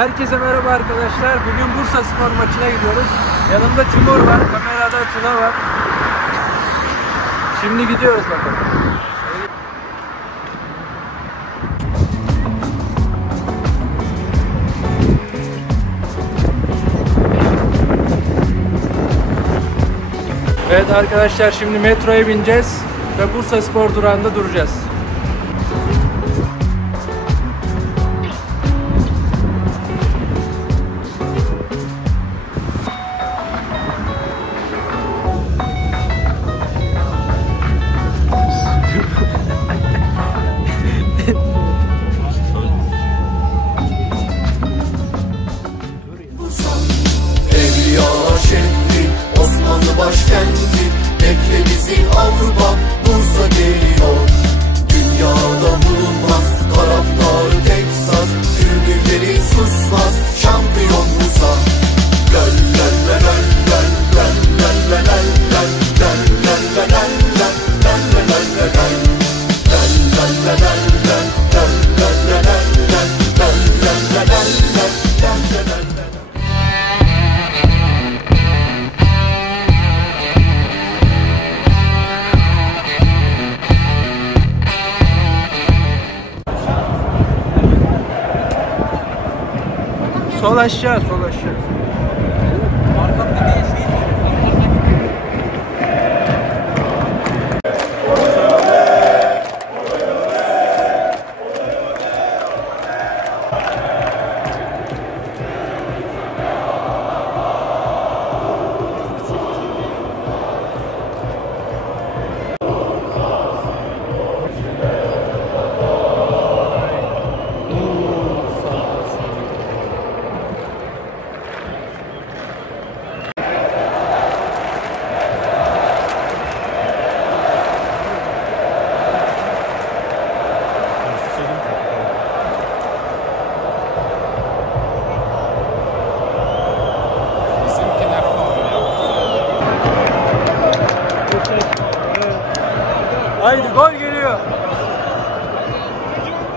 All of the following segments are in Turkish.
Herkese merhaba arkadaşlar. Bugün Bursa Spor maçına gidiyoruz. Yanımda Timur var, kamerada Tuna var. Şimdi gidiyoruz bakalım. Evet arkadaşlar, şimdi metroya bineceğiz ve Bursa Spor durağında duracağız. Başkenti, bekle bizi Avrupa, Bursa geliyor. Dünyada bulunmaz, taraftarı Texas, tribünleri susmaz, şampiyon Bursa. Lal lal lal lal lal lal lal lal lal lal lal lal lal lal lal lal lal. Lal lal lal lal lal lal lal lal lal lal lal lal lal lal. Sol aşağı, sol aşağı. Arkamdaki şeyi haydi, gol geliyor.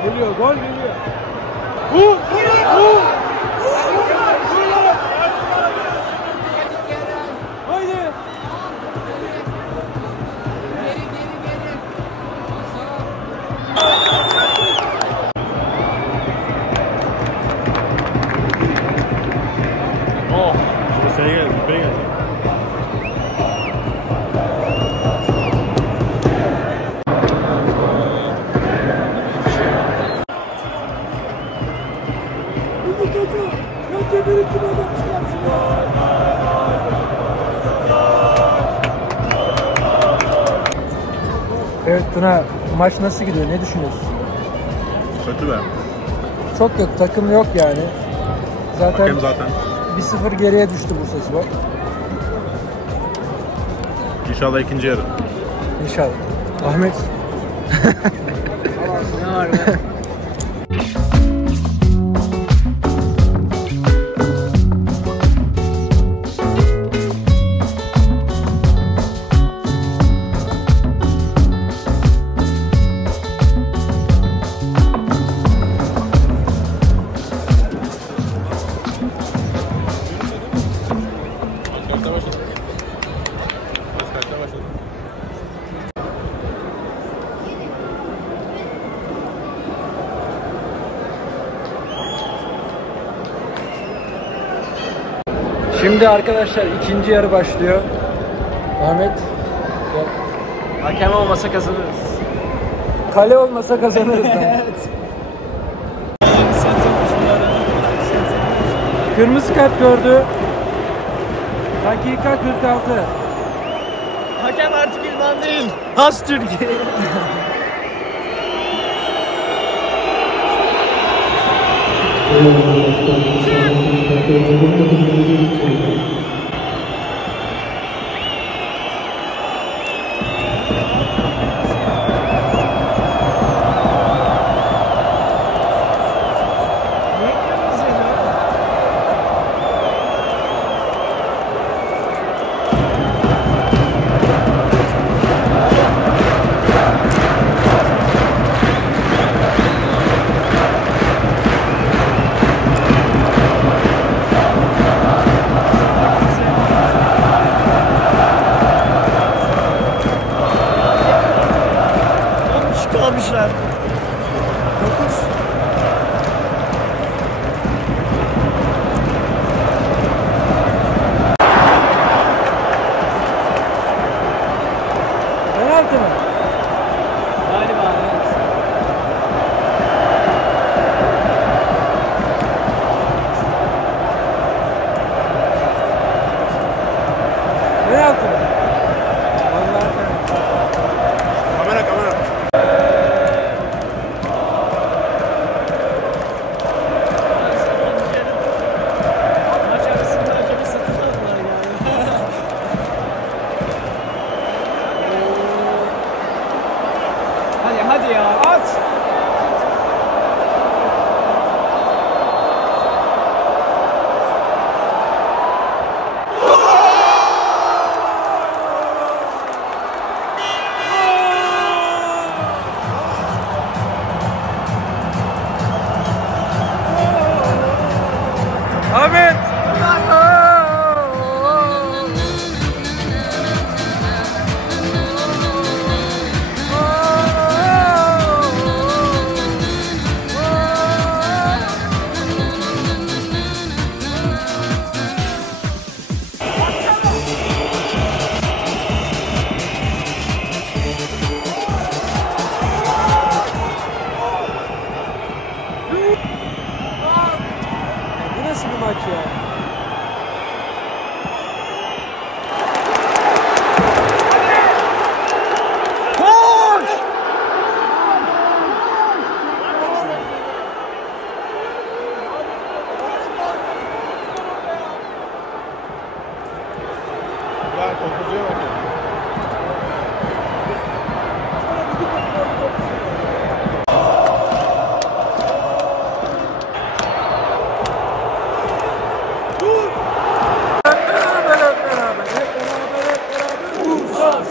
Geliyor, gol geliyor. Haydi. Oh, şey geldi, şey geldi. Evet Tuna, maç nasıl gidiyor? Ne düşünüyorsun? Kötü be. Çok kötü, takım yok yani. Zaten Hakem zaten. 1-0 geriye düştü Bursa Spor. İnşallah ikinci yarı. İnşallah. Ahmet. Ne var be? Şimdi arkadaşlar ikinci yarı başlıyor. Ahmet. Gel. Hakem olmasa kazanırız. Kale olmasa kazanırız. Evet. Kırmızı kart gördü. Dakika 46. Hakem artık İlman değil. Has Türkiye. Bu nasıl bir maç ya? Ya kokucuya bak.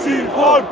Spor!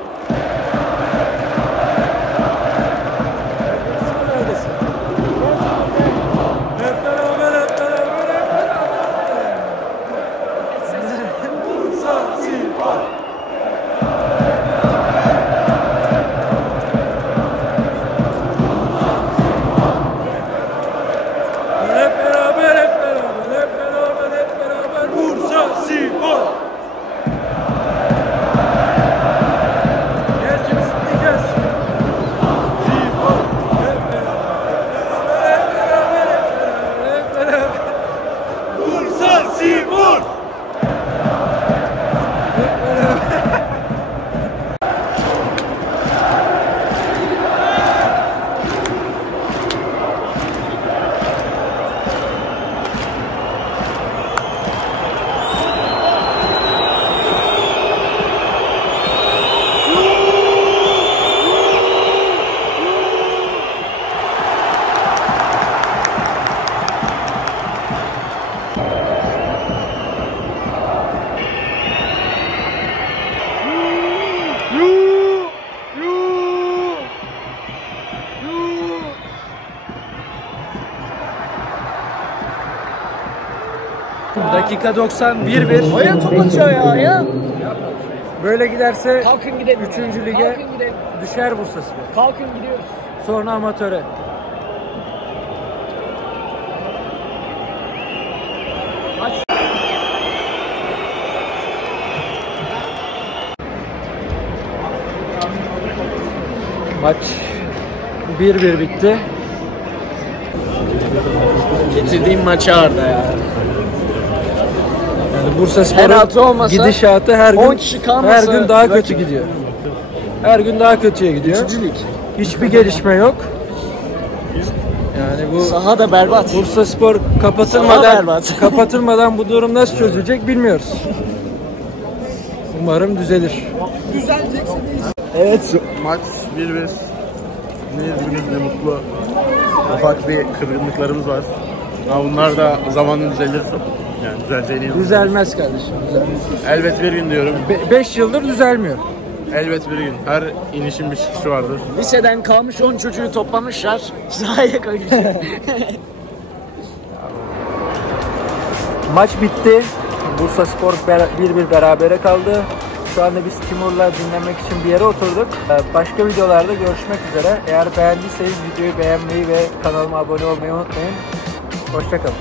Dakika 91-1. Aya top atıyor ya. Böyle giderse Kalkın gidelim. 3. lige Kalkın gidelim. düşer Bursaspor. Kalkın gidiyoruz. Sonra amatöre. Maç 1-1 bitti. Getirdiğim maçı Arda ya. Yani Bursaspor'un Penaltı olmasa gidişatı her 10 gün kişi kalmasa her gün daha kötü rakip. gidiyor. Her gün daha kötüye gidiyor. 3. lig. Hiçbir gelişme yok. Yani bu Saha da berbat. Bursaspor Saha berbat. kapatılmadan bu durum nasıl çözülecek bilmiyoruz. Umarım düzelir. Evet. Maç 1-1. Ne üzgünüz ne mutlu. Ufak bir kırgınlıklarımız var. Ama bunlar da zamanla düzelir. Yani düzeleceğini inanıyorum. Düzelmez kardeşim. Düzelmez. Elbet bir gün diyorum. 5 yıldır düzelmiyor. Elbet bir gün. Her inişin bir çıkışı vardır. Liseden kalmış 10 çocuğu toplamışlar. Sahaya koymuşlar. Maç bitti. Bursaspor 1-1 berabere kaldı. Şu anda biz Timur'la dinlemek için bir yere oturduk. Başka videolarda görüşmek üzere. Eğer beğendiyseniz videoyu beğenmeyi ve kanalıma abone olmayı unutmayın. Hoşça kalın.